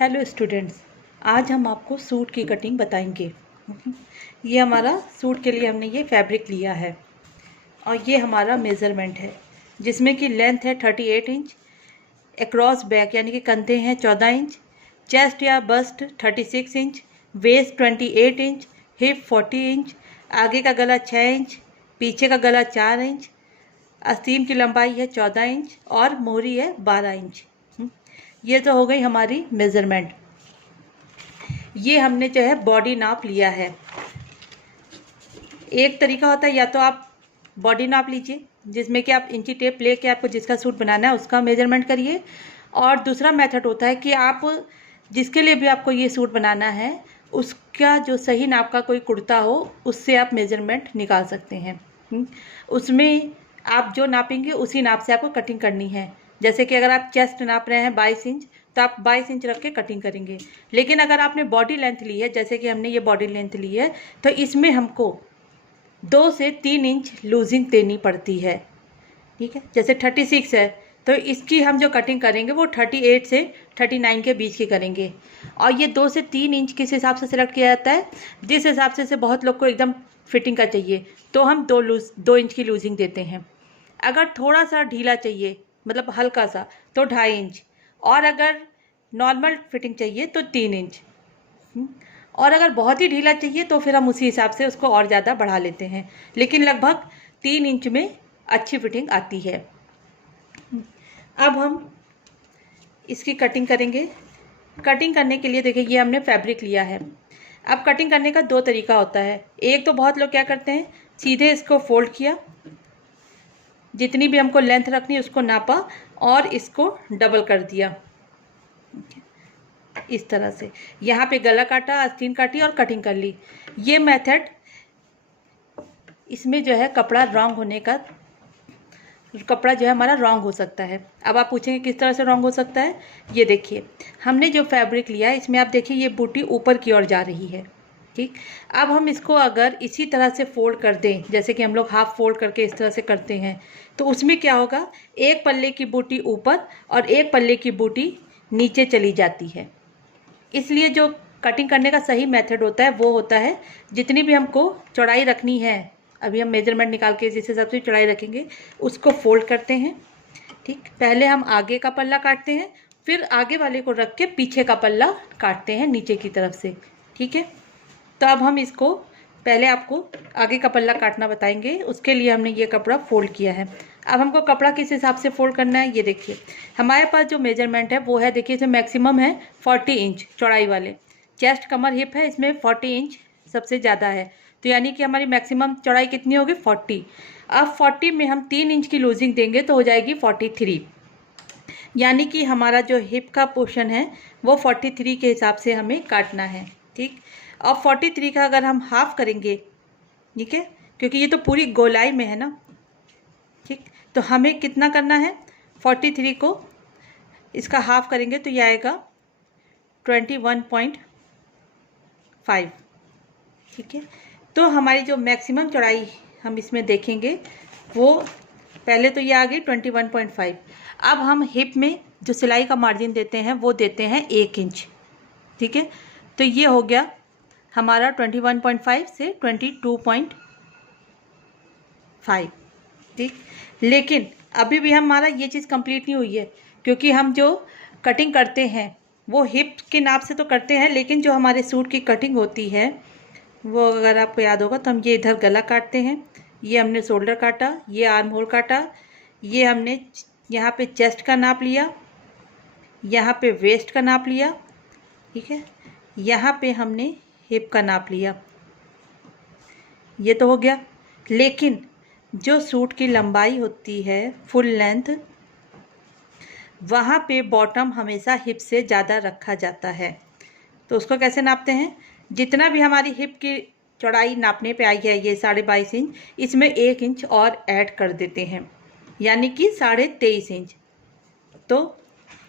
Hello students, आज हम आपको सूट की कटिंग बताएंगे। ये हमारा सूट के लिए हमने ये फैब्रिक लिया है और ये हमारा मेज़रमेंट है, जिसमें कि लेंथ है 38 इंच, अक्रॉस बैक यानी कि कंधे हैं 14 इंच, चेस्ट या bust 36 inch, waist 28 inch, hip 40 inch, आगे का गला 6 इंच, पीछे का गला 4 इंच, आस्तीन की लंबाई है 14 इंच और मोहरी है 12 इंच। ये तो हो गई हमारी मेज़रमेंट। ये हमने जो है बॉडी नाप लिया है। एक तरीका होता है, या तो आप बॉडी नाप लीजिए जिसमें कि आप इंची टेप लेके आपको जिसका सूट बनाना है उसका मेज़रमेंट करिए, और दूसरा मेथड होता है कि आप जिसके लिए भी आपको ये सूट बनाना है उसका जो सही नाप का कोई कुर्ता हो उससे आप मेज़रमेंट निकाल सकते हैं। उसमें आप जो नापेंगे उसी नाप से आपको कटिंग करनी है। जैसे कि अगर आप चेस्ट नाप रहे हैं 22 इंच तो आप 22 इंच रख के कटिंग करेंगे। लेकिन अगर आपने बॉडी लेंथ ली है, जैसे कि हमने ये बॉडी लेंथ ली है, तो इसमें हमको 2 से 3 इंच लूजिंग देनी पड़ती है। ठीक है, जैसे 36 है तो इसकी हम जो कटिंग करेंगे वो 38 से 39 के बीच की करेंगे। और ये 2 से 3 इंच किस हिसाब से सिलेक्ट किया जाता है, जिस हिसाब से बहुत लोग को एकदम फिटिंग का चाहिए तो हम 2 इंच की लूजिंग देते हैं। अगर थोड़ा सा ढीला चाहिए, मतलब हल्का सा, तो 2.5 इंच, और अगर नॉर्मल फिटिंग चाहिए तो 3 इंच, और अगर बहुत ही ढीला चाहिए तो फिर हम उसी हिसाब से उसको और ज़्यादा बढ़ा लेते हैं। लेकिन लगभग 3 इंच में अच्छी फिटिंग आती है। अब हम इसकी कटिंग करेंगे। कटिंग करने के लिए देखिए, ये हमने फैब्रिक लिया है। अब कटिंग करने का 2 तरीका होता है। एक तो बहुत लोग क्या करते हैं, सीधे इसको फोल्ड किया, जितनी भी हमको लेंथ रखनी है उसको नापा और इसको डबल कर दिया इस तरह से। यहाँ पे गला काटा, आस्तीन काटी और कटिंग कर ली। ये मेथड, इसमें जो है कपड़ा रॉन्ग होने का, कपड़ा जो है हमारा रॉन्ग हो सकता है। अब आप पूछेंगे किस तरह से रॉन्ग हो सकता है। ये देखिए, हमने जो फैब्रिक लिया है इसमें आप देखिए ये बूटी ऊपर की ओर जा रही है। ठीक, अब हम इसको अगर इसी तरह से फोल्ड कर दें, जैसे कि हम लोग हाफ फोल्ड करके इस तरह से करते हैं, तो उसमें क्या होगा, एक पल्ले की बूटी ऊपर और एक पल्ले की बूटी नीचे चली जाती है। इसलिए जो कटिंग करने का सही मेथड होता है वो होता है, जितनी भी हमको चौड़ाई रखनी है, अभी हम मेजरमेंट निकाल के जिस हिसाब से चौड़ाई रखेंगे उसको फोल्ड करते हैं। ठीक, पहले हम आगे का पल्ला काटते हैं, फिर आगे वाले को रख के पीछे का पल्ला काटते हैं नीचे की तरफ से। ठीक है, तो अब हम इसको, पहले आपको आगे का पल्ला काटना बताएंगे, उसके लिए हमने ये कपड़ा फोल्ड किया है। अब हमको कपड़ा किस हिसाब से फोल्ड करना है, ये देखिए हमारे पास जो मेजरमेंट है वो है, देखिए इसमें मैक्सिमम है 40 इंच चौड़ाई वाले। चेस्ट कमर हिप है, इसमें 40 इंच सबसे ज़्यादा है, तो यानी कि हमारी मैक्सिमम चौड़ाई कितनी होगी, 40। अब 40 में हम 3 इंच की लूजिंग देंगे तो हो जाएगी 43, यानी कि हमारा जो हिप का पोर्शन है वो 43 के हिसाब से हमें काटना है। ठीक, अब 43 का अगर हम हाफ करेंगे, ठीक है, क्योंकि ये तो पूरी गोलाई में है ना। ठीक, तो हमें कितना करना है, 43 को इसका हाफ करेंगे तो ये आएगा 21.5। ठीक है, तो हमारी जो मैक्सिमम चौड़ाई हम इसमें देखेंगे वो, पहले तो ये आ गई 21.5। अब हम हिप में जो सिलाई का मार्जिन देते हैं वो देते हैं 1 इंच। ठीक है, तो ये हो गया हमारा 21.5 से 22.5। ठीक, लेकिन अभी भी हमारा ये चीज़ कंप्लीट नहीं हुई है, क्योंकि हम जो कटिंग करते हैं वो हिप के नाप से तो करते हैं, लेकिन जो हमारे सूट की कटिंग होती है वो, अगर आपको याद होगा, तो हम ये इधर गला काटते हैं, ये हमने शोल्डर काटा, ये आर्म होल काटा, ये हमने यहाँ पे चेस्ट का नाप लिया, यहाँ पे वेस्ट का नाप लिया, ठीक है, यहाँ पे हमने हिप का नाप लिया। ये तो हो गया, लेकिन जो सूट की लंबाई होती है फुल लेंथ, वहाँ पे बॉटम हमेशा हिप से ज़्यादा रखा जाता है। तो उसको कैसे नापते हैं, जितना भी हमारी हिप की चौड़ाई नापने पे आई है, ये 22.5 इंच, इसमें 1 इंच और ऐड कर देते हैं, यानी कि 23.5 इंच। तो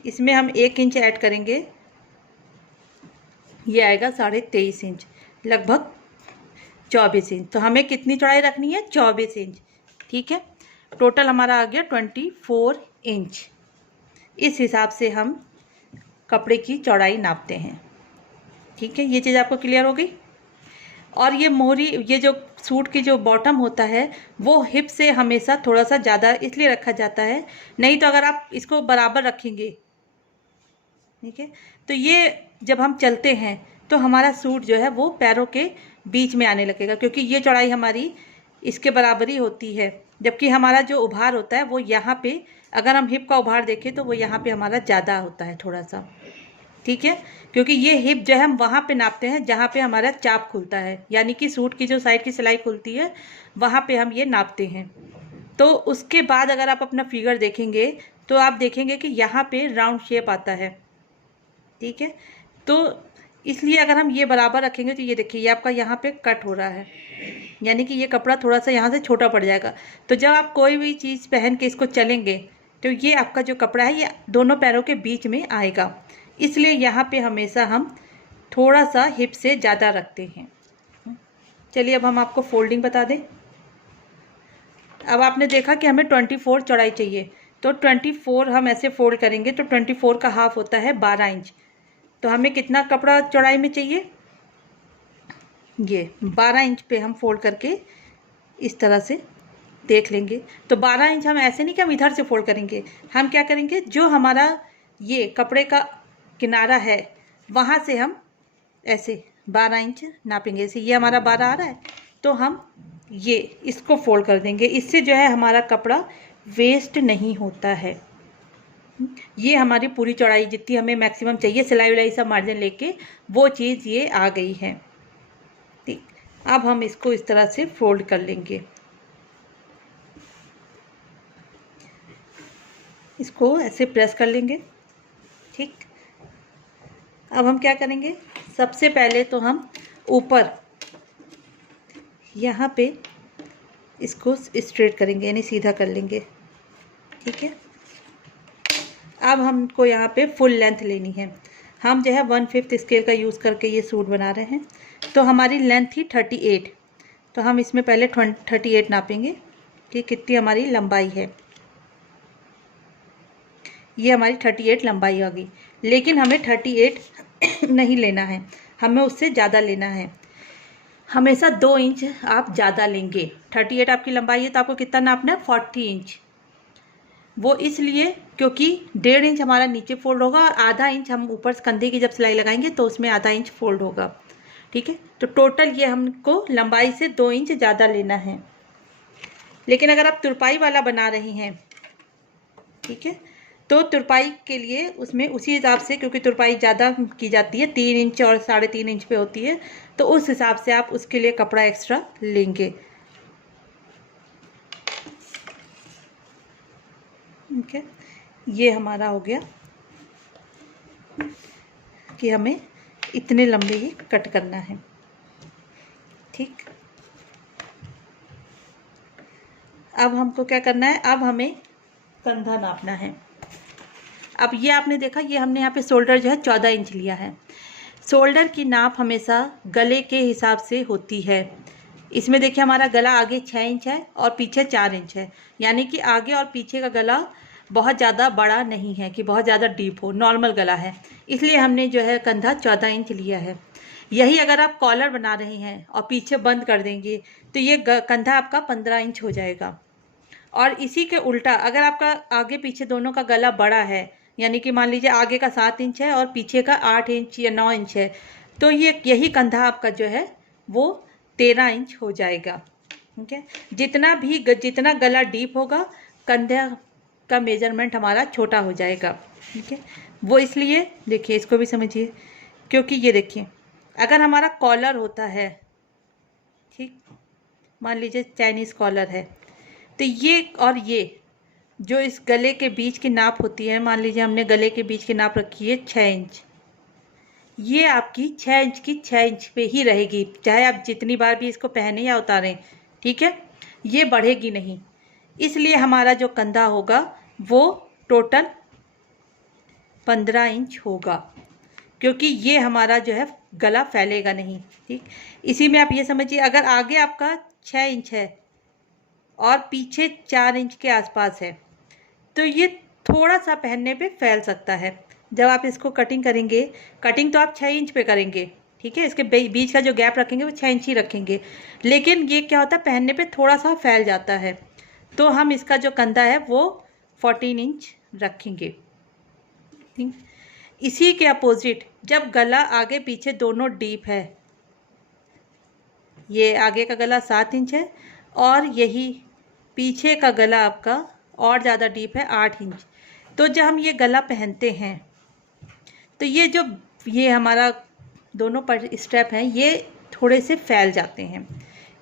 इसमें हम 1 इंच ऐड करेंगे, ये आएगा 23.5 इंच, लगभग 24 इंच। तो हमें कितनी चौड़ाई रखनी है, 24 इंच। ठीक है, टोटल हमारा आ गया 24 इंच। इस हिसाब से हम कपड़े की चौड़ाई नापते हैं। ठीक है, ये चीज़ आपको क्लियर हो गई। और ये मोहरी, ये जो सूट की जो बॉटम होता है वो हिप से हमेशा थोड़ा सा ज़्यादा इसलिए रखा जाता है, नहीं तो अगर आप इसको बराबर रखेंगे, ठीक है, तो ये जब हम चलते हैं तो हमारा सूट जो है वो पैरों के बीच में आने लगेगा, क्योंकि ये चौड़ाई हमारी इसके बराबर ही होती है, जबकि हमारा जो उभार होता है वो यहाँ पे, अगर हम हिप का उभार देखें तो वो यहाँ पे हमारा ज़्यादा होता है थोड़ा सा। ठीक है, क्योंकि ये हिप जो है हम वहाँ पे नापते हैं जहाँ पे हमारा चाप खुलता है, यानी कि सूट की जो साइड की सिलाई खुलती है वहाँ पे हम ये नापते हैं। तो उसके बाद अगर आप अपना फिगर देखेंगे तो आप देखेंगे कि यहाँ पे राउंड शेप आता है। ठीक है, तो इसलिए अगर हम ये बराबर रखेंगे तो ये देखिए, ये आपका यहाँ पे कट हो रहा है, यानी कि ये कपड़ा थोड़ा सा यहाँ से छोटा पड़ जाएगा। तो जब आप कोई भी चीज़ पहन के इसको चलेंगे तो ये आपका जो कपड़ा है ये दोनों पैरों के बीच में आएगा, इसलिए यहाँ पे हमेशा हम थोड़ा सा हिप से ज़्यादा रखते हैं। चलिए अब हम आपको फोल्डिंग बता दें। अब आपने देखा कि हमें 24 चौड़ाई चाहिए, तो 24 हम ऐसे फोल्ड करेंगे तो 24 का हाफ होता है 12 इंच। तो हमें कितना कपड़ा चौड़ाई में चाहिए, ये 12 इंच पे हम फोल्ड करके इस तरह से देख लेंगे। तो 12 इंच हम ऐसे नहीं कि हम इधर से फोल्ड करेंगे, हम क्या करेंगे, जो हमारा ये कपड़े का किनारा है वहाँ से हम ऐसे 12 इंच नापेंगे। ऐसे ये हमारा 12 आ रहा है तो हम ये इसको फोल्ड कर देंगे, इससे जो है हमारा कपड़ा वेस्ट नहीं होता है। ये हमारी पूरी चौड़ाई जितनी हमें मैक्सिमम चाहिए, सिलाई विलाई सब मार्जिन लेके वो चीज़ ये आ गई है। ठीक, अब हम इसको इस तरह से फोल्ड कर लेंगे, इसको ऐसे प्रेस कर लेंगे। ठीक, अब हम क्या करेंगे, सबसे पहले तो हम ऊपर यहाँ पे इसको स्ट्रेट करेंगे, यानी सीधा कर लेंगे। ठीक है, अब हमको यहाँ पे फुल लेंथ लेनी है। हम जो है 1/5 स्केल का यूज़ करके ये सूट बना रहे हैं, तो हमारी लेंथ थी 38, तो हम इसमें पहले 38 नापेंगे कि कितनी हमारी लंबाई है। ये हमारी 38 लंबाई आ गई, लेकिन हमें 38 नहीं लेना है, हमें उससे ज़्यादा लेना है। हमेशा 2 इंच आप ज़्यादा लेंगे। 38 आपकी लंबाई है तो आपको कितना नापना है, 40 इंच। वो इसलिए क्योंकि 1.5 इंच हमारा नीचे फोल्ड होगा और आधा इंच हम ऊपर कंधे की जब सिलाई लगाएंगे तो उसमें आधा इंच फोल्ड होगा। ठीक है, तो टोटल ये हमको लंबाई से 2 इंच ज़्यादा लेना है। लेकिन अगर आप तुरपाई वाला बना रही हैं, ठीक है, तो तुरपाई के लिए उसमें उसी हिसाब से, क्योंकि तुरपाई ज़्यादा की जाती है, 3 इंच और 3.5 इंच पे होती है, तो उस हिसाब से आप उसके लिए कपड़ा एक्स्ट्रा लेंगे। ठीक है, ये हमारा हो गया कि हमें इतने लंबे ही कट करना है। ठीक, अब हमको क्या करना है, अब हमें कंधा नापना है। अब ये आपने देखा, ये हमने यहाँ पे शोल्डर जो है 14 इंच लिया है। शोल्डर की नाप हमेशा गले के हिसाब से होती है। इसमें देखिए हमारा गला आगे 6 इंच है और पीछे 4 इंच है, यानी कि आगे और पीछे का गला बहुत ज़्यादा बड़ा नहीं है कि बहुत ज़्यादा डीप हो, नॉर्मल गला है, इसलिए हमने जो है कंधा 14 इंच लिया है। यही अगर आप कॉलर बना रहे हैं और पीछे बंद कर देंगे तो ये कंधा आपका 15 इंच हो जाएगा। और इसी के उल्टा अगर आपका आगे पीछे दोनों का गला बड़ा है, यानी कि मान लीजिए आगे का 7 इंच है और पीछे का 8 इंच या 9 इंच है, तो ये यही कंधा आपका जो है वो 13 इंच हो जाएगा। ठीक है, जितना गला डीप होगा कंधा का मेजरमेंट हमारा छोटा हो जाएगा। ठीक है, वो इसलिए देखिए, इसको भी समझिए, क्योंकि ये देखिए अगर हमारा कॉलर होता है, ठीक, मान लीजिए चाइनीज़ कॉलर है, तो ये और ये जो इस गले के बीच की नाप होती है, मान लीजिए हमने गले के बीच की नाप रखी है 6 इंच, ये आपकी 6 इंच की 6 इंच पे ही रहेगी, चाहे आप जितनी बार भी इसको पहने या उतारें। ठीक है, ये बढ़ेगी नहीं, इसलिए हमारा जो कंधा होगा वो टोटल 15 इंच होगा, क्योंकि ये हमारा जो है गला फैलेगा नहीं। ठीक, इसी में आप ये समझिए, अगर आगे आपका 6 इंच है और पीछे 4 इंच के आसपास है तो ये थोड़ा सा पहनने पे फैल सकता है, जब आप इसको कटिंग करेंगे, कटिंग तो आप 6 इंच पे करेंगे, ठीक है। इसके बीच का जो गैप रखेंगे वो 6 इंच ही रखेंगे, लेकिन ये क्या होता है पहनने पे थोड़ा सा फैल जाता है, तो हम इसका जो कंधा है वो 14 इंच रखेंगे। ठीक, इसी के अपोजिट जब गला आगे पीछे दोनों डीप है, ये आगे का गला 7 इंच है और यही पीछे का गला आपका और ज़्यादा डीप है 8 इंच। तो जब हम ये गला पहनते हैं तो ये हमारा दोनों पर स्टेप हैं ये थोड़े से फैल जाते हैं,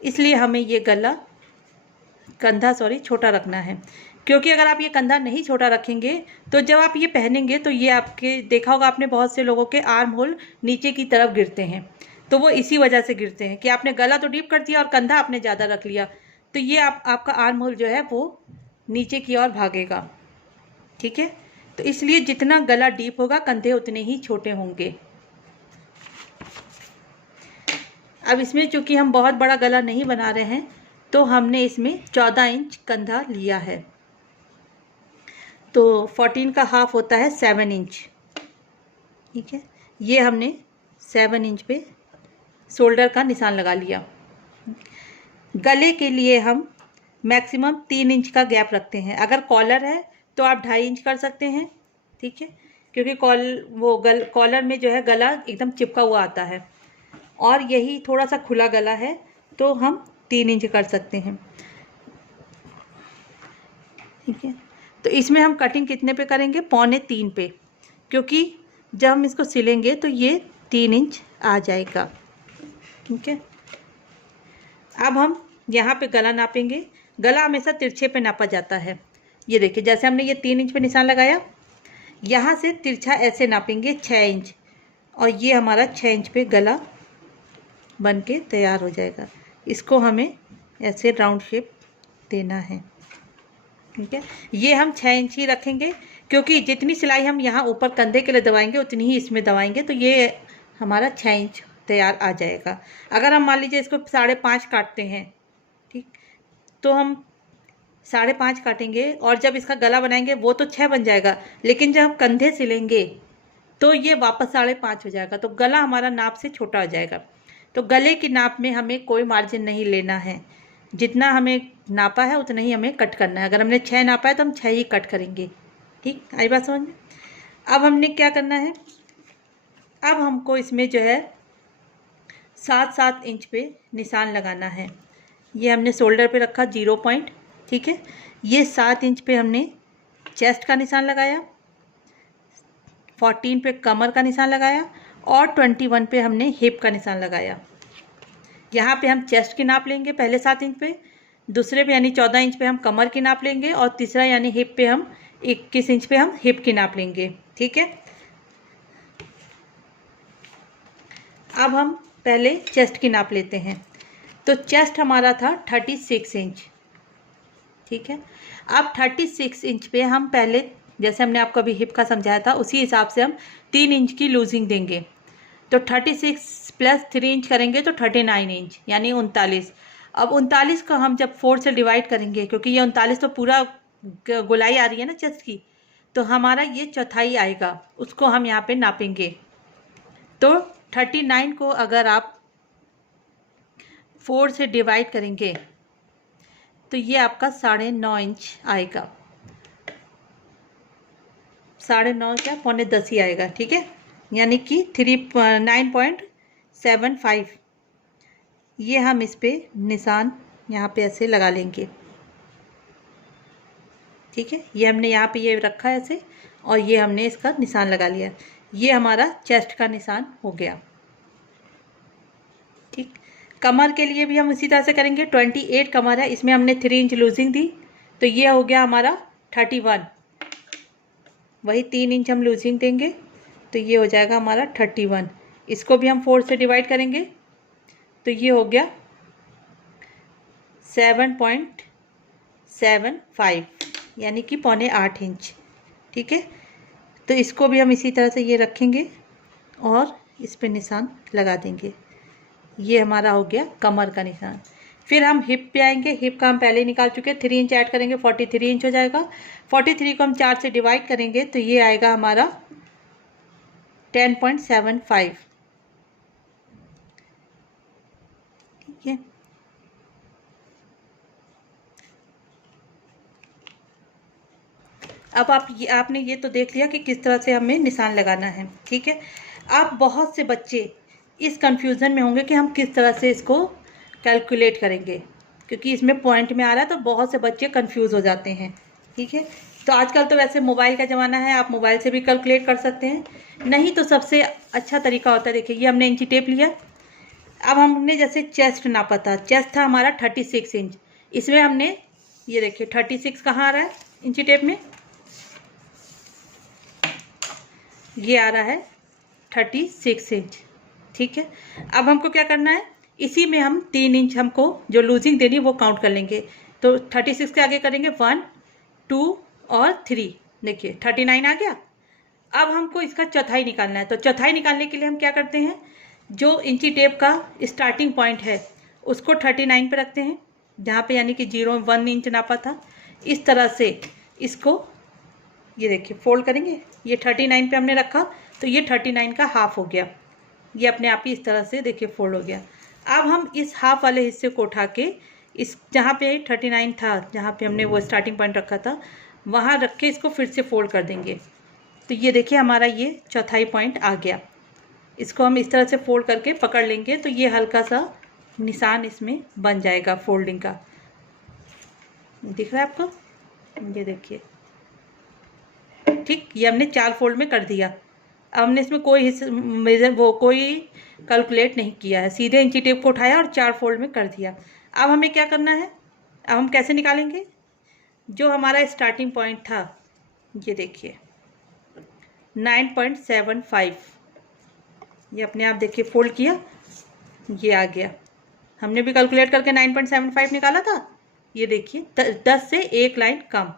इसलिए हमें ये कंधा छोटा रखना है। क्योंकि अगर आप ये कंधा नहीं छोटा रखेंगे तो जब आप ये पहनेंगे तो ये आपके देखा होगा आपने बहुत से लोगों के आर्म होल नीचे की तरफ गिरते हैं, तो वो इसी वजह से गिरते हैं कि आपने गला तो डीप कर दिया और कंधा आपने ज़्यादा रख लिया, तो ये आपका आर्म होल जो है वो नीचे की ओर भागेगा। ठीक है, तो इसलिए जितना गला डीप होगा कंधे उतने ही छोटे होंगे। अब इसमें चूंकि हम बहुत बड़ा गला नहीं बना रहे हैं तो हमने इसमें 14 इंच कंधा लिया है, तो 14 का हाफ होता है 7 इंच। ठीक है, ये हमने 7 इंच पे शोल्डर का निशान लगा लिया। गले के लिए हम मैक्सिमम 3 इंच का गैप रखते हैं। अगर कॉलर है तो आप 2.5 इंच कर सकते हैं, ठीक है, क्योंकि कॉलर में जो है गला एकदम चिपका हुआ आता है, और यही थोड़ा सा खुला गला है तो हम 3 इंच कर सकते हैं। ठीक है, तो इसमें हम कटिंग कितने पे करेंगे, 2.25 पे, क्योंकि जब हम इसको सिलेंगे तो ये 3 इंच आ जाएगा। ठीक है, अब हम यहाँ पे गला नापेंगे। गला हमेशा तिरछे पे नापा जाता है। ये देखिए, जैसे हमने ये 3 इंच पे निशान लगाया, यहाँ से तिरछा ऐसे नापेंगे 6 इंच, और ये हमारा 6 इंच पे गला बन के तैयार हो जाएगा। इसको हमें ऐसे राउंड शेप देना है। ठीक है, ये हम 6 इंच ही रखेंगे, क्योंकि जितनी सिलाई हम यहाँ ऊपर कंधे के लिए दबाएंगे उतनी ही इसमें दबाएंगे, तो ये हमारा 6 इंच तैयार आ जाएगा। अगर हम मान लीजिए इसको 5.5 काटते हैं, ठीक, तो हम 5.5 काटेंगे और जब इसका गला बनाएंगे वो तो 6 बन जाएगा, लेकिन जब हम कंधे सिलेंगे तो ये वापस 5.5 हो जाएगा, तो गला हमारा नाप से छोटा हो जाएगा। तो गले की नाप में हमें कोई मार्जिन नहीं लेना है, जितना हमें नापा है उतना ही हमें कट करना है। अगर हमने 6 नापा है तो हम 6 ही कट करेंगे। ठीक, आई बात समझ में। अब हमने क्या करना है, अब हमको इसमें जो है 7-7 इंच पे निशान लगाना है। ये हमने शोल्डर पे रखा 0 पॉइंट, ठीक है। ये 7 इंच पे हमने चेस्ट का निशान लगाया, 14 पे कमर का निशान लगाया, और 21 पे हमने हिप का निशान लगाया। यहाँ पे हम चेस्ट की नाप लेंगे पहले 7 इंच पे, दूसरे पे यानी 14 इंच पे हम कमर की नाप लेंगे, और तीसरा यानी हिप पे हम 21 इंच पे हम हिप की नाप लेंगे। ठीक है, अब हम पहले चेस्ट की नाप लेते हैं। तो चेस्ट हमारा था 36 इंच। ठीक है, अब 36 इंच पे हम पहले, जैसे हमने आपको अभी हिप का समझाया था, उसी हिसाब से हम 3 इंच की लूजिंग देंगे। तो 36 प्लस 3 इंच करेंगे तो 39 इंच यानी 39। अब 39 को हम जब 4 से डिवाइड करेंगे, क्योंकि ये 39 तो पूरा गोलाई आ रही है ना चेस्ट की, तो हमारा ये चौथाई आएगा, उसको हम यहाँ पे नापेंगे। तो 39 को अगर आप 4 से डिवाइड करेंगे तो ये आपका 9.5 इंच आएगा। 9.5 क्या, 9.25 ही आएगा। ठीक है, यानी कि 9.75 ये हम इस पे निशान यहाँ पे ऐसे लगा लेंगे। ठीक है, ये हमने यहाँ पे ये रखा है ऐसे, और ये हमने इसका निशान लगा लिया। ये हमारा चेस्ट का निशान हो गया। ठीक, कमर के लिए भी हम इसी तरह से करेंगे। 28 कमर है, इसमें हमने 3 इंच लूजिंग दी, तो ये हो गया हमारा 31। वही 3 इंच हम लूजिंग देंगे तो ये हो जाएगा हमारा 31। इसको भी हम 4 से डिवाइड करेंगे तो ये हो गया 7.75 यानी कि 7.25 इंच। ठीक है, तो इसको भी हम इसी तरह से ये रखेंगे और इस पे निशान लगा देंगे। ये हमारा हो गया कमर का निशान। फिर हम हिप पे आएंगे। हिप का हम पहले निकाल चुके हैं, 3 इंच ऐड करेंगे 43 इंच हो जाएगा। 43 को हम 4 से डिवाइड करेंगे तो ये आएगा हमारा 10.75। ठीक है, अब आपने ये तो देख लिया कि किस तरह से हमें निशान लगाना है। ठीक है, अब बहुत से बच्चे इस कंफ्यूजन में होंगे कि हम किस तरह से इसको कैलकुलेट करेंगे, क्योंकि इसमें पॉइंट में आ रहा है तो बहुत से बच्चे कंफ्यूज हो जाते हैं। ठीक है, तो आजकल तो वैसे मोबाइल का ज़माना है, आप मोबाइल से भी कैलकुलेट कर सकते हैं, नहीं तो सबसे अच्छा तरीका होता है, देखिए ये हमने इंची टेप लिया। अब हमने जैसे चेस्ट नापा था, चेस्ट था हमारा 36 इंच, इसमें हमने ये देखिए 36 कहाँ आ रहा है इंची टेप में, ये आ रहा है 36 इंच। ठीक है, अब हमको क्या करना है, इसी में हम 3 इंच हमको जो लूजिंग देनी है वो काउंट कर लेंगे। तो 36 के आगे करेंगे 1 2 और 3, देखिए 39 आ गया। अब हमको इसका चौथाई निकालना है, तो चौथाई निकालने के लिए हम क्या करते हैं, जो इंची टेप का स्टार्टिंग पॉइंट है उसको 39 पे रखते हैं, जहाँ पे यानी कि 1 इंच नापा था। इस तरह से इसको ये देखिए फोल्ड करेंगे, ये 39 पे हमने रखा तो ये 39 का हाफ हो गया, ये अपने आप ही इस तरह से देखिए फोल्ड हो गया। अब हम इस हाफ वाले हिस्से को उठा के इस जहाँ पे 39 था, जहाँ पे हमने वो स्टार्टिंग पॉइंट रखा था, वहाँ रख के इसको फिर से फोल्ड कर देंगे। तो ये देखिए हमारा ये चौथाई पॉइंट आ गया। इसको हम इस तरह से फोल्ड करके पकड़ लेंगे तो ये हल्का सा निशान इसमें बन जाएगा फोल्डिंग का, दिख रहा है आपको, ये देखिए। ठीक, ये हमने 4 फोल्ड में कर दिया। अब हमने इसमें कोई कोई कैलकुलेट नहीं किया है, सीधे इंची टेप को उठाया और 4 फोल्ड में कर दिया। अब हमें क्या करना है, अब हम कैसे निकालेंगे, जो हमारा स्टार्टिंग पॉइंट था ये देखिए 9.75, ये अपने आप देखिए फोल्ड किया, ये आ गया। हमने भी कैलकुलेट करके 9.75 निकाला था, ये देखिए 10 से 1 लाइन कम,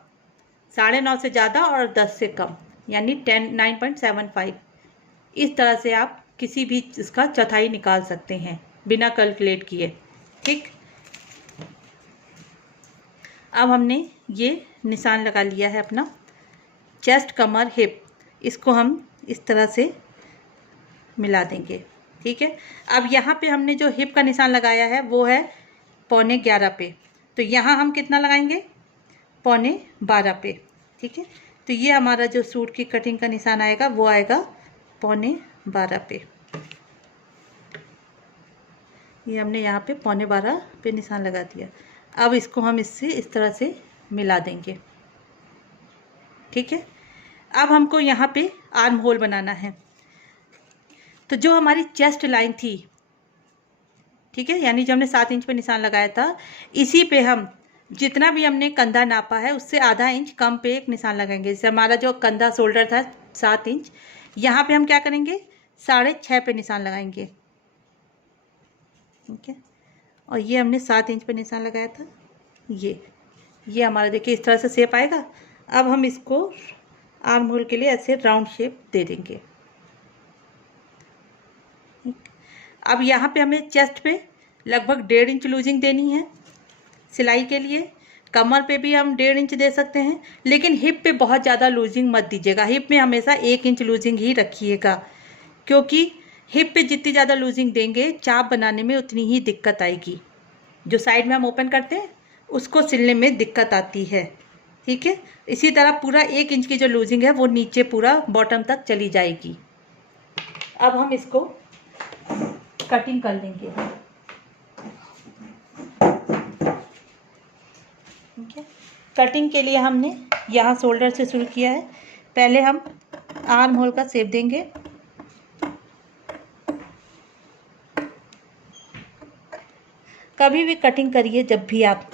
9.5 से ज़्यादा और 10 से कम, यानी 9.75। इस तरह से आप किसी भी इसका चौथाई निकाल सकते हैं बिना कैलकुलेट किए। ठीक, अब हमने ये निशान लगा लिया है अपना चेस्ट कमर हिप, इसको हम इस तरह से मिला देंगे। ठीक है, अब यहाँ पे हमने जो हिप का निशान लगाया है वो है 11.25 पे, तो यहाँ हम कितना लगाएंगे 12.25 पे। ठीक है, तो ये हमारा जो सूट की कटिंग का निशान आएगा वो आएगा 12.25 पे। ये हमने यहाँ पे 12.25 पे निशान लगा दिया। अब इसको हम इससे इस तरह से मिला देंगे। ठीक है, अब हमको यहाँ पे आर्म होल बनाना है, तो जो हमारी चेस्ट लाइन थी, ठीक है, यानी जो हमने 7 इंच पे निशान लगाया था, इसी पे हम जितना भी हमने कंधा नापा है उससे आधा इंच कम पे एक निशान लगाएंगे। जैसे हमारा जो कंधा शोल्डर था 7 इंच, यहाँ पे हम क्या करेंगे 6.5 पे निशान लगाएंगे। ठीक है, और ये हमने 7 इंच पे निशान लगाया था, ये हमारा देखिए इस तरह से शेप आएगा। अब हम इसको आर्म होल के लिए ऐसे राउंड शेप दे देंगे। अब यहाँ पे हमें चेस्ट पे लगभग 1.5 इंच लूजिंग देनी है सिलाई के लिए, कमर पे भी हम 1.5 इंच दे सकते हैं, लेकिन हिप पे बहुत ज़्यादा लूजिंग मत दीजिएगा। हिप में हमेशा 1 इंच लूजिंग ही रखिएगा, क्योंकि हिप पे जितनी ज़्यादा लूजिंग देंगे चाप बनाने में उतनी ही दिक्कत आएगी। जो साइड में हम ओपन करते हैं उसको सिलने में दिक्कत आती है। ठीक है, इसी तरह पूरा 1 इंच की जो लूजिंग है वो नीचे पूरा बॉटम तक चली जाएगी। अब हम इसको कटिंग कर लेंगे। ठीक है, कटिंग के लिए हमने यहाँ शोल्डर से शुरू किया है। पहले हम आर्म होल का शेप देंगे। कभी भी कटिंग करिए जब भी आप,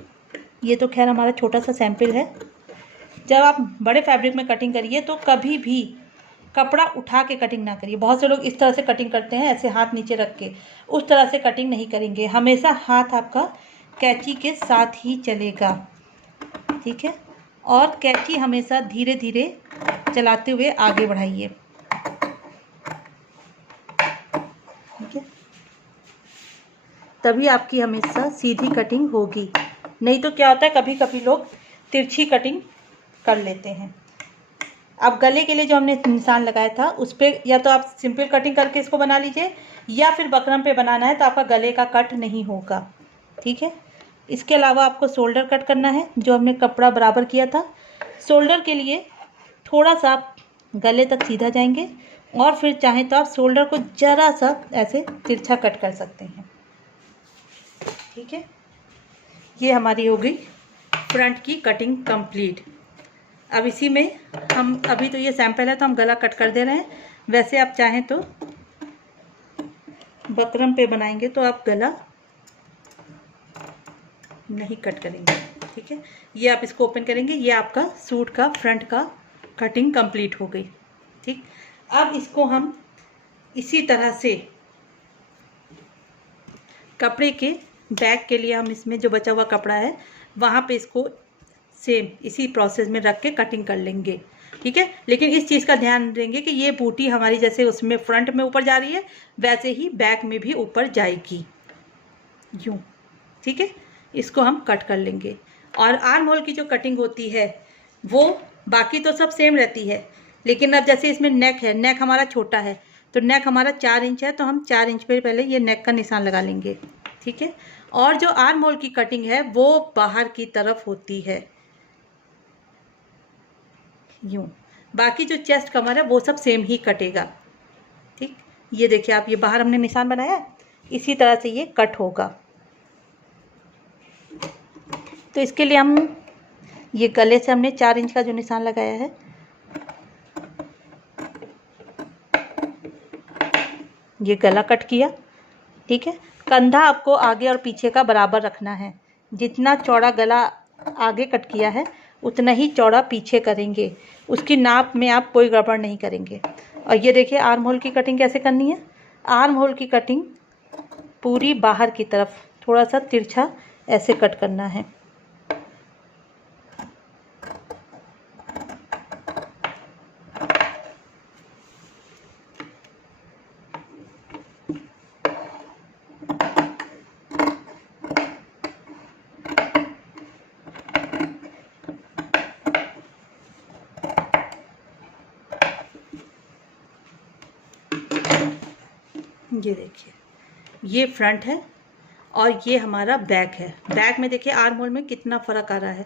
ये तो खैर हमारा छोटा सा सैंपल है, जब आप बड़े फैब्रिक में कटिंग करिए तो कभी भी कपड़ा उठा के कटिंग ना करिए। बहुत से लोग इस तरह से कटिंग करते हैं, ऐसे हाथ नीचे रख के, उस तरह से कटिंग नहीं करेंगे। हमेशा हाथ आपका कैंची के साथ ही चलेगा। ठीक है, और कैंची हमेशा धीरे धीरे चलाते हुए आगे बढ़ाइए। ठीक है, तभी आपकी हमेशा सीधी कटिंग होगी, नहीं तो क्या होता है कभी कभी लोग तिरछी कटिंग कर लेते हैं। अब गले के लिए जो हमने निशान लगाया था उस पर या तो आप सिंपल कटिंग करके इसको बना लीजिए, या फिर बकरम पे बनाना है तो आपका गले का कट नहीं होगा। ठीक है, इसके अलावा आपको शोल्डर कट करना है, जो हमने कपड़ा बराबर किया था। शोल्डर के लिए थोड़ा सा आप गले तक सीधा जाएंगे, और फिर चाहें तो आप शोल्डर को ज़रा सा ऐसे तिरछा कट कर सकते हैं। ठीक है, ये हमारी हो गई फ्रंट की कटिंग कंप्लीट। अब इसी में हम अभी तो ये सैंपल है तो हम गला कट कर दे रहे हैं, वैसे आप चाहें तो बकरम पे बनाएंगे तो आप गला नहीं कट करेंगे। ठीक है, ये आप इसको ओपन करेंगे, ये आपका सूट का फ्रंट का कटिंग कंप्लीट हो गई। ठीक, अब इसको हम इसी तरह से कपड़े के बैक के लिए हम इसमें जो बचा हुआ कपड़ा है वहाँ पे इसको सेम इसी प्रोसेस में रख के कटिंग कर लेंगे। ठीक है, लेकिन इस चीज़ का ध्यान देंगे कि ये बूटी हमारी जैसे उसमें फ्रंट में ऊपर जा रही है वैसे ही बैक में भी ऊपर जाएगी, यूँ। ठीक है, इसको हम कट कर लेंगे। और आर्म होल की जो कटिंग होती है वो बाकी तो सब सेम रहती है, लेकिन अब जैसे इसमें नेक है, नेक हमारा छोटा है तो नेक हमारा 4 इंच है, तो हम 4 इंच पे पहले ये नेक का निशान लगा लेंगे। ठीक है, और जो आर्म होल की कटिंग है वो बाहर की तरफ होती है, यूँ। बाकी जो चेस्ट कमर है वो सब सेम ही कटेगा। ठीक, ये देखिए आप, ये बाहर हमने निशान बनाया, इसी तरह से ये कट होगा। तो इसके लिए हम ये गले से हमने 4 इंच का जो निशान लगाया है, ये गला कट किया। ठीक है, कंधा आपको आगे और पीछे का बराबर रखना है, जितना चौड़ा गला आगे कट किया है उतना ही चौड़ा पीछे करेंगे, उसकी नाप में आप कोई गड़बड़ नहीं करेंगे। और ये देखिए आर्म होल की कटिंग कैसे करनी है। आर्म होल की कटिंग पूरी बाहर की तरफ थोड़ा सा तिरछा ऐसे कट करना है। ये देखिए, ये फ्रंट है और ये हमारा बैक है। बैक में देखिए आर्म होल में कितना फ़र्क आ रहा है,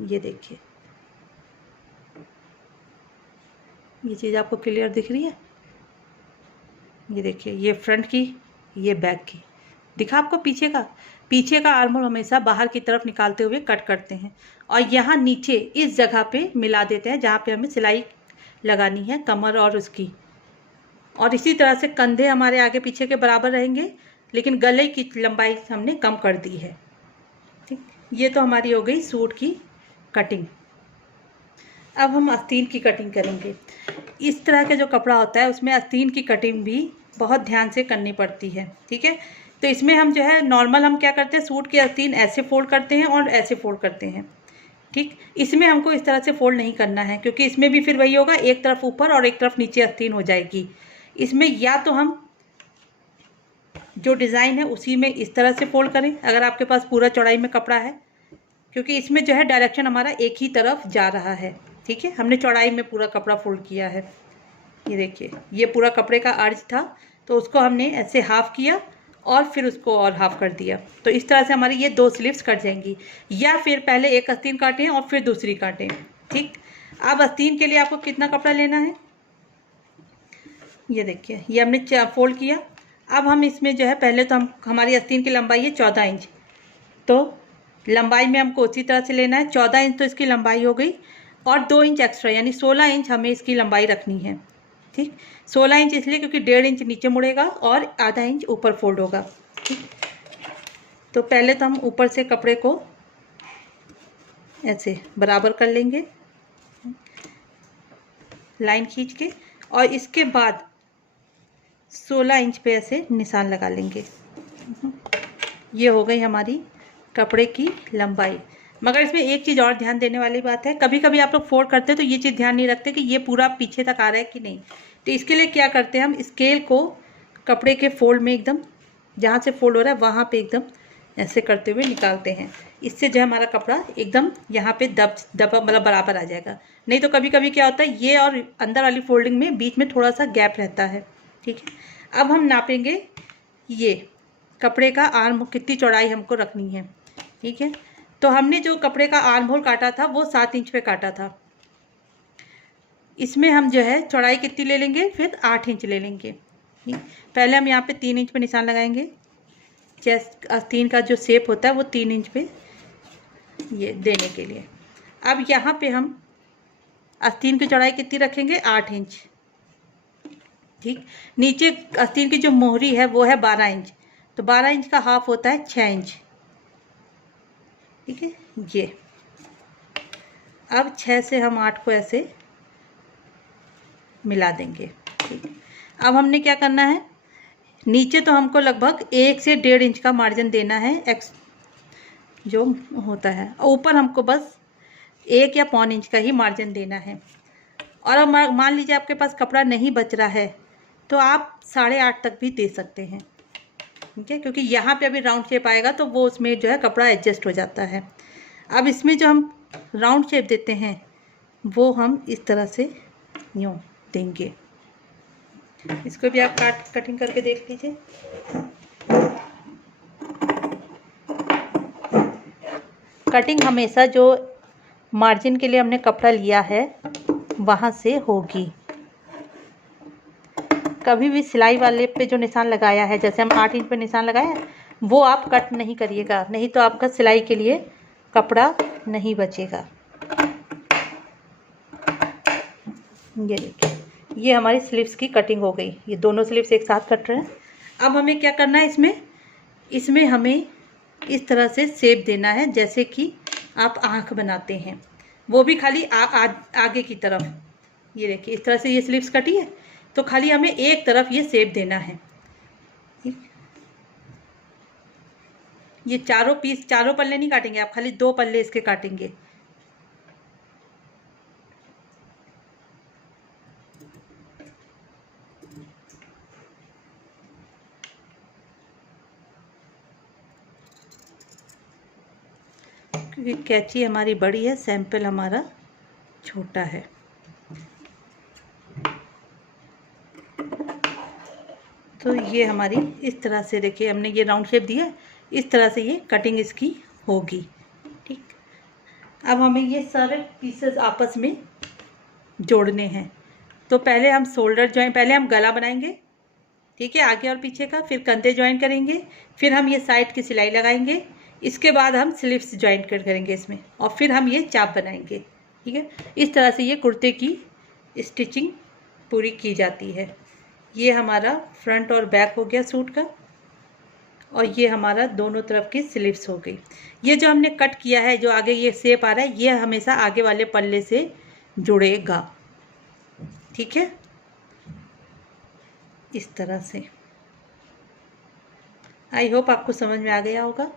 ये देखिए। ये चीज़ आपको क्लियर दिख रही है? ये देखिए, ये फ्रंट की, ये बैक की। दिखा आपको पीछे का? पीछे का आर्म होल हमेशा बाहर की तरफ निकालते हुए कट करते हैं, और यहाँ नीचे इस जगह पे मिला देते हैं जहाँ पे हमें सिलाई लगानी है कमर और उसकी। और इसी तरह से कंधे हमारे आगे पीछे के बराबर रहेंगे, लेकिन गले की लंबाई हमने कम कर दी है। ठीक, ये तो हमारी हो गई सूट की कटिंग। अब हम आस्तीन की कटिंग करेंगे। इस तरह का जो कपड़ा होता है उसमें आस्तीन की कटिंग भी बहुत ध्यान से करनी पड़ती है। ठीक है, तो इसमें हम जो है नॉर्मल हम क्या करते हैं, सूट की आस्तीन ऐसे फोल्ड करते हैं और ऐसे फोल्ड करते हैं। ठीक, इसमें हमको इस तरह से फोल्ड नहीं करना है, क्योंकि इसमें भी फिर वही होगा, एक तरफ ऊपर और एक तरफ नीचे आस्तीन हो जाएगी। इसमें या तो हम जो डिज़ाइन है उसी में इस तरह से फोल्ड करें अगर आपके पास पूरा चौड़ाई में कपड़ा है, क्योंकि इसमें जो है डायरेक्शन हमारा एक ही तरफ जा रहा है। ठीक है, हमने चौड़ाई में पूरा कपड़ा फोल्ड किया है। ये देखिए, ये पूरा कपड़े का अर्ज था तो उसको हमने ऐसे हाफ किया और फिर उसको और हाफ कर दिया, तो इस तरह से हमारी ये 2 स्लीव्स कट जाएंगी। या फिर पहले एक आस्तीन काटें और फिर दूसरी काटें। ठीक, अब आस्तीन के लिए आपको कितना कपड़ा लेना है, ये देखिए, ये हमने फोल्ड किया। अब हम इसमें जो है पहले तो हमारी आस्तीन की लंबाई है 14 इंच, तो लंबाई में हमको उसी तरह से लेना है। 14 इंच तो इसकी लंबाई हो गई, और 2 इंच एक्स्ट्रा यानी 16 इंच हमें इसकी लंबाई रखनी है। ठीक, 16 इंच इसलिए क्योंकि 1.5 इंच नीचे मुड़ेगा और आधा इंच ऊपर फोल्ड होगा। ठीक, तो पहले तो हम ऊपर से कपड़े को ऐसे बराबर कर लेंगे लाइन खींच के, और इसके बाद 16 इंच पे ऐसे निशान लगा लेंगे। ये हो गई हमारी कपड़े की लंबाई। मगर इसमें एक चीज़ और ध्यान देने वाली बात है, कभी कभी आप लोग फोल्ड करते हैं तो ये चीज़ ध्यान नहीं रखते कि ये पूरा पीछे तक आ रहा है कि नहीं। तो इसके लिए क्या करते हैं, हम स्केल को कपड़े के फोल्ड में एकदम जहाँ से फोल्ड हो रहा है वहाँ पे एकदम ऐसे करते हुए निकालते हैं। इससे जो है हमारा कपड़ा एकदम यहाँ पे दबा मतलब बराबर आ जाएगा। नहीं तो कभी कभी क्या होता है, ये और अंदर वाली फोल्डिंग में बीच में थोड़ा सा गैप रहता है। ठीक है, अब हम नापेंगे ये कपड़े का आर्म, कितनी चौड़ाई हमको रखनी है। ठीक है, तो हमने जो कपड़े का आर्म होल काटा था वो 7 इंच पे काटा था। इसमें हम जो है चौड़ाई कितनी ले लेंगे, फिर 8 इंच ले लेंगे। पहले हम यहाँ पे 3 इंच पे निशान लगाएंगे। चेस्ट आस्तीन का जो शेप होता है वो 3 इंच पे ये देने के लिए। अब यहाँ पे हम आस्तीन की चौड़ाई कितनी रखेंगे, 8 इंच। ठीक, नीचे आस्तीन की जो मोहरी है वो है 12 इंच, तो 12 इंच का हाफ होता है 6 इंच। ठीक है, ये अब 6 से हम 8 को ऐसे मिला देंगे। ठीक, अब हमने क्या करना है, नीचे तो हमको लगभग 1 से 1.5 इंच का मार्जिन देना है एक्स जो होता है, ऊपर हमको बस 1 या पौन इंच का ही मार्जिन देना है। और अब मान लीजिए आपके पास कपड़ा नहीं बच रहा है तो आप 8.5 तक भी दे सकते हैं। ठीक है, क्योंकि यहाँ पे अभी राउंड शेप आएगा तो वो उसमें जो है कपड़ा एडजस्ट हो जाता है। अब इसमें जो हम राउंड शेप देते हैं वो हम इस तरह से यूँ देंगे। इसको भी आप कटिंग करके देख लीजिए। कटिंग हमेशा जो मार्जिन के लिए हमने कपड़ा लिया है वहाँ से होगी। कभी भी सिलाई वाले पे जो निशान लगाया है, जैसे हम 8 इंच पे निशान लगाया है, वो आप कट नहीं करिएगा, नहीं तो आपका सिलाई के लिए कपड़ा नहीं बचेगा। ये देखिए, ये हमारी स्लीव्स की कटिंग हो गई। ये दोनों स्लीव्स एक साथ कट रहे हैं। अब हमें क्या करना है, इसमें हमें इस तरह से शेप देना है जैसे कि आप आँख बनाते हैं, वो भी खाली आगे की तरफ। ये देखिए, इस तरह से ये स्लीव्स कटी है तो खाली हमें एक तरफ ये शेप देना है। ये चारों पल्ले नहीं काटेंगे आप, खाली 2 पल्ले इसके काटेंगे। क्योंकि कैंची हमारी बड़ी है, सैंपल हमारा छोटा है। तो ये हमारी इस तरह से देखिए, हमने ये राउंड शेप दिया, इस तरह से ये कटिंग इसकी होगी। ठीक, अब हमें ये सारे पीसेस आपस में जोड़ने हैं। तो पहले हम पहले हम गला बनाएंगे। ठीक है, आगे और पीछे का, फिर कंधे ज्वाइन करेंगे, फिर हम ये साइड की सिलाई लगाएंगे, इसके बाद हम स्लीव्स ज्वाइन करेंगे इसमें, और फिर हम ये चाप बनाएंगे। ठीक है, इस तरह से ये कुर्ते की स्टिचिंग पूरी की जाती है। ये हमारा फ्रंट और बैक हो गया सूट का, और ये हमारा दोनों तरफ की स्लीव्स हो गई। ये जो हमने कट किया है, जो आगे ये शेप आ रहा है, ये हमेशा आगे वाले पल्ले से जुड़ेगा। ठीक है, इस तरह से। आई होप आपको समझ में आ गया होगा।